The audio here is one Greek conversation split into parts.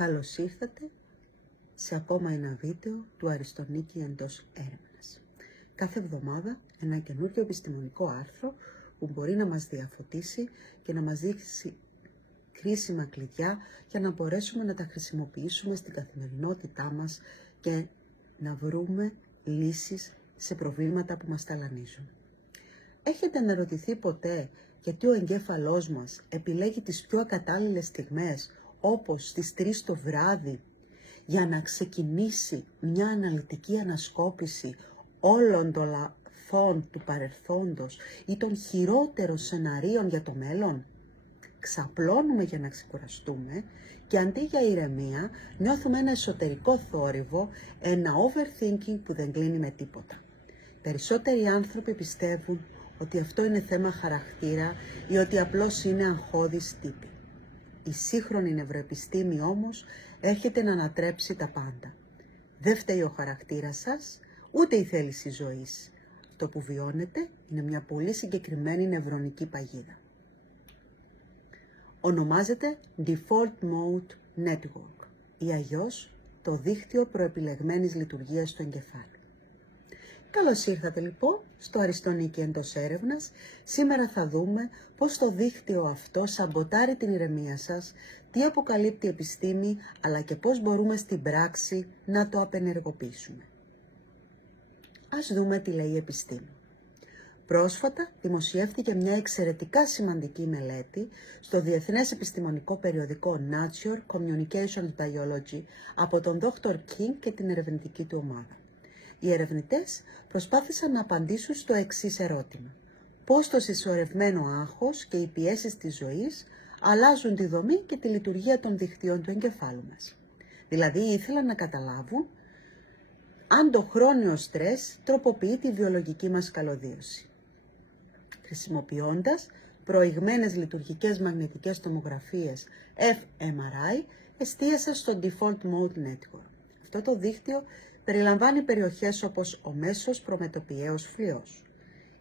Καλώς ήρθατε σε ακόμα ένα βίντεο του Αριστονίκη εντός έρευνας. Κάθε εβδομάδα ένα καινούργιο επιστημονικό άρθρο που μπορεί να μας διαφωτίσει και να μας δείξει κρίσιμα κλειδιά για να μπορέσουμε να τα χρησιμοποιήσουμε στην καθημερινότητά μας και να βρούμε λύσεις σε προβλήματα που μας ταλανίζουν. Έχετε αναρωτηθεί ποτέ γιατί ο εγκέφαλός μας επιλέγει τις πιο ακατάλληλες στιγμές, όπως στις 3 το βράδυ, για να ξεκινήσει μια αναλυτική ανασκόπηση όλων των λαθών του παρελθόντος ή των χειρότερων σεναρίων για το μέλλον? Ξαπλώνουμε για να ξεκουραστούμε και αντί για ηρεμία νιώθουμε ένα εσωτερικό θόρυβο, ένα overthinking που δεν κλείνει με τίποτα. Περισσότεροι άνθρωποι πιστεύουν ότι αυτό είναι θέμα χαρακτήρα ή ότι απλώς είναι αγχώδης τύποι. Η σύγχρονη νευροεπιστήμη όμως έρχεται να ανατρέψει τα πάντα. Δεν φταίει ο χαρακτήρας σας, ούτε η θέληση ζωής. Αυτό που βιώνετε είναι μια πολύ συγκεκριμένη νευρονική παγίδα. Ονομάζεται Default Mode Network ή αλλιώς το δίκτυο προεπιλεγμένης λειτουργίας του εγκεφάλου. Καλώς ήρθατε λοιπόν στο Αριστονίκη εντός έρευνας. Σήμερα θα δούμε πώς το δίκτυο αυτό σαμποτάρει την ηρεμία σας, τι αποκαλύπτει η επιστήμη, αλλά και πώς μπορούμε στην πράξη να το απενεργοποιήσουμε. Ας δούμε τι λέει η επιστήμη. Πρόσφατα δημοσιεύτηκε μια εξαιρετικά σημαντική μελέτη στο Διεθνές Επιστημονικό Περιοδικό Nature Communications Biology από τον Dr. King και την ερευνητική του ομάδα. Οι ερευνητές προσπάθησαν να απαντήσουν στο εξής ερώτημα. Πώς το συσσωρευμένο άγχος και οι πιέσεις της ζωής αλλάζουν τη δομή και τη λειτουργία των δικτύων του εγκεφάλου μας. Δηλαδή ήθελαν να καταλάβουν αν το χρόνιο στρες τροποποιεί τη βιολογική μας καλωδίωση. Χρησιμοποιώντας προηγμένες λειτουργικές μαγνητικές τομογραφίες fMRI, εστίασα στο Default Mode Network. Αυτό το δίκτυο περιλαμβάνει περιοχές όπως ο μέσος προμετωπιαίος φλοιός.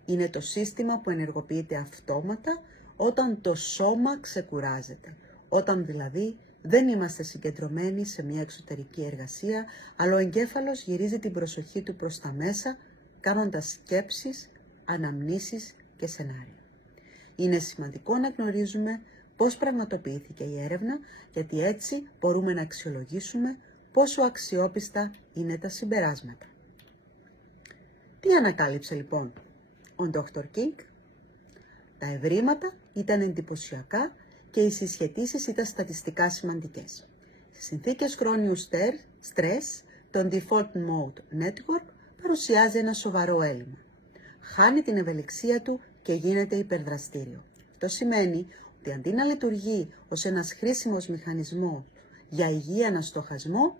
Είναι το σύστημα που ενεργοποιείται αυτόματα όταν το σώμα ξεκουράζεται, όταν δηλαδή δεν είμαστε συγκεντρωμένοι σε μια εξωτερική εργασία, αλλά ο εγκέφαλος γυρίζει την προσοχή του προς τα μέσα, κάνοντας σκέψεις, αναμνήσεις και σενάρια. Είναι σημαντικό να γνωρίζουμε πώς πραγματοποιήθηκε η έρευνα, γιατί έτσι μπορούμε να αξιολογήσουμε πόσο αξιόπιστα είναι τα συμπεράσματα. Τι ανακάλυψε λοιπόν ο Dr. King? Τα ευρήματα ήταν εντυπωσιακά και οι συσχετίσεις ήταν στατιστικά σημαντικές. Σε συνθήκες χρόνιου στρες, το Default Mode Network παρουσιάζει ένα σοβαρό έλλειμμα. Χάνει την ευελιξία του και γίνεται υπερδραστήριο. Αυτό σημαίνει ότι αντί να λειτουργεί ως ένας χρήσιμος μηχανισμός για υγιή αναστοχασμό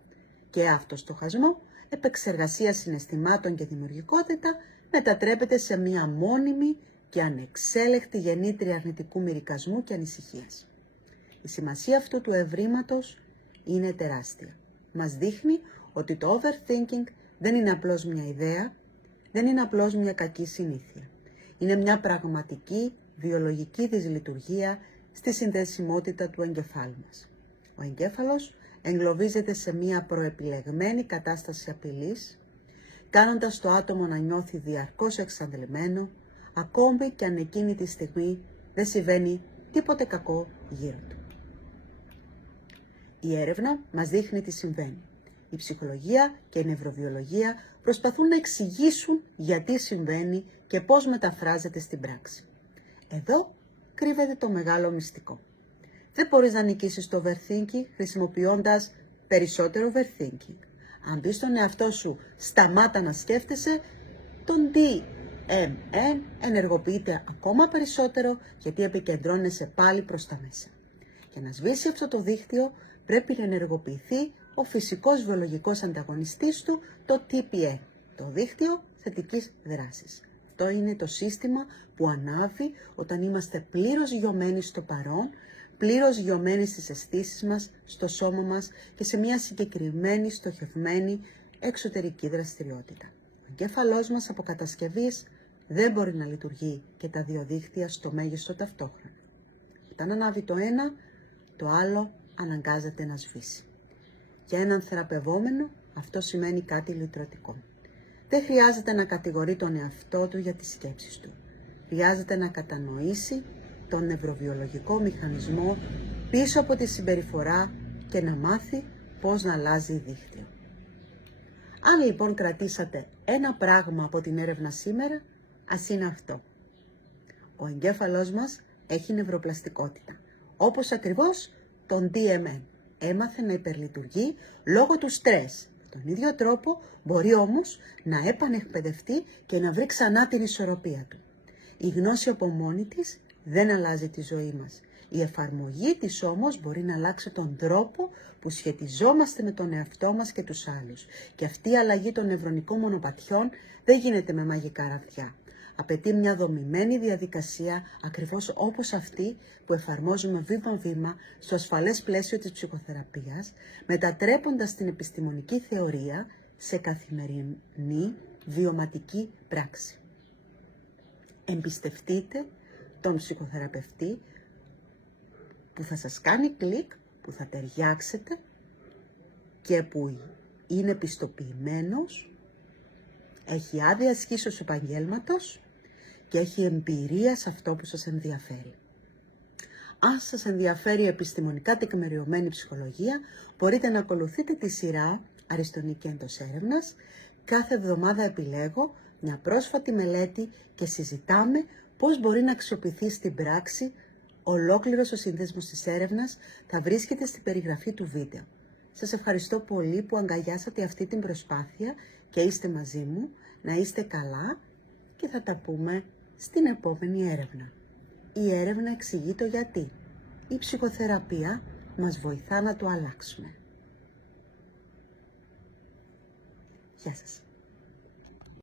και αυτοστοχασμό, επεξεργασία συναισθημάτων και δημιουργικότητα, μετατρέπεται σε μια μόνιμη και ανεξέλεκτη γεννήτρια αρνητικού μερικασμού και ανησυχίας. Η σημασία αυτού του ευρήματος είναι τεράστια. Μας δείχνει ότι το overthinking δεν είναι απλώς μια ιδέα, δεν είναι απλώς μια κακή συνήθεια. Είναι μια πραγματική βιολογική δυσλειτουργία στη συνδεσιμότητα του εγκεφάλου μας. Ο εγκέφαλος εγκλωβίζεται σε μια προεπιλεγμένη κατάσταση απειλής, κάνοντας το άτομο να νιώθει διαρκώς εξαντλημένο, ακόμη και αν εκείνη τη στιγμή δεν συμβαίνει τίποτε κακό γύρω του. Η έρευνα μας δείχνει τι συμβαίνει. Η ψυχολογία και η νευροβιολογία προσπαθούν να εξηγήσουν γιατί συμβαίνει και πώς μεταφράζεται στην πράξη. Εδώ κρύβεται το μεγάλο μυστικό. Δεν μπορείς να νικήσεις το overthinking χρησιμοποιώντας περισσότερο overthinking. Αν πεις στον εαυτό σου σταμάτα να σκέφτεσαι, τον DMN ενεργοποιείται ακόμα περισσότερο γιατί επικεντρώνεσαι πάλι προς τα μέσα. Για να σβήσει αυτό το δίκτυο πρέπει να ενεργοποιηθεί ο φυσικός βιολογικός ανταγωνιστής του, το TPN, το δίκτυο θετικής δράσης. Αυτό είναι το σύστημα που ανάβει όταν είμαστε πλήρως γιωμένοι στο παρόν, πλήρως γιωμένοι στις αισθήσεις μας, στο σώμα μας και σε μια συγκεκριμένη στοχευμένη εξωτερική δραστηριότητα. Ο εγκέφαλός μας από κατασκευής δεν μπορεί να λειτουργεί και τα δύο δίκτυα στο μέγιστο ταυτόχρονα. Όταν ανάβει το ένα, το άλλο αναγκάζεται να σβήσει. Για έναν θεραπευόμενο αυτό σημαίνει κάτι λυτρωτικό. Δεν χρειάζεται να κατηγορεί τον εαυτό του για τις σκέψεις του. Χρειάζεται να κατανοήσει τον νευροβιολογικό μηχανισμό πίσω από τη συμπεριφορά και να μάθει πώς να αλλάζει δίκτυο. Αν λοιπόν κρατήσατε ένα πράγμα από την έρευνα σήμερα, ας είναι αυτό. Ο εγκέφαλός μας έχει νευροπλαστικότητα, όπως ακριβώς τον DMN. Έμαθε να υπερλειτουργεί λόγω του στρες. Τον ίδιο τρόπο μπορεί όμως να επανεκπαιδευτεί και να βρει ξανά την ισορροπία του. Η γνώση από μόνη της δεν αλλάζει τη ζωή μας. Η εφαρμογή της όμως μπορεί να αλλάξει τον τρόπο που σχετιζόμαστε με τον εαυτό μας και τους άλλους. Και αυτή η αλλαγή των νευρονικών μονοπατιών δεν γίνεται με μαγικά ραβδιά. Απαιτεί μια δομημένη διαδικασία ακριβώς όπως αυτή που εφαρμόζουμε βήμα-βήμα στο ασφαλές πλαίσιο της ψυχοθεραπείας, μετατρέποντας την επιστημονική θεωρία σε καθημερινή βιωματική πράξη. Εμπιστευτείτε τον ψυχοθεραπευτή που θα σας κάνει κλικ, που θα ταιριάξετε και που είναι πιστοποιημένος, έχει άδεια ισχύσεως επαγγέλματος και έχει εμπειρία σε αυτό που σας ενδιαφέρει. Αν σας ενδιαφέρει η επιστημονικά τεκμηριωμένη ψυχολογία, μπορείτε να ακολουθείτε τη σειρά Αριστονική Έντος Έρευνας. Κάθε εβδομάδα επιλέγω μια πρόσφατη μελέτη και συζητάμε πώς μπορεί να αξιοποιηθεί στην πράξη. Ολόκληρος ο σύνδεσμος της έρευνας θα βρίσκεται στην περιγραφή του βίντεο. Σας ευχαριστώ πολύ που αγκαλιάσατε αυτή την προσπάθεια και είστε μαζί μου. Να είστε καλά και θα τα πούμε στην επόμενη έρευνα. Η έρευνα εξηγεί το γιατί. Η ψυχοθεραπεία μας βοηθά να το αλλάξουμε. Γεια σας.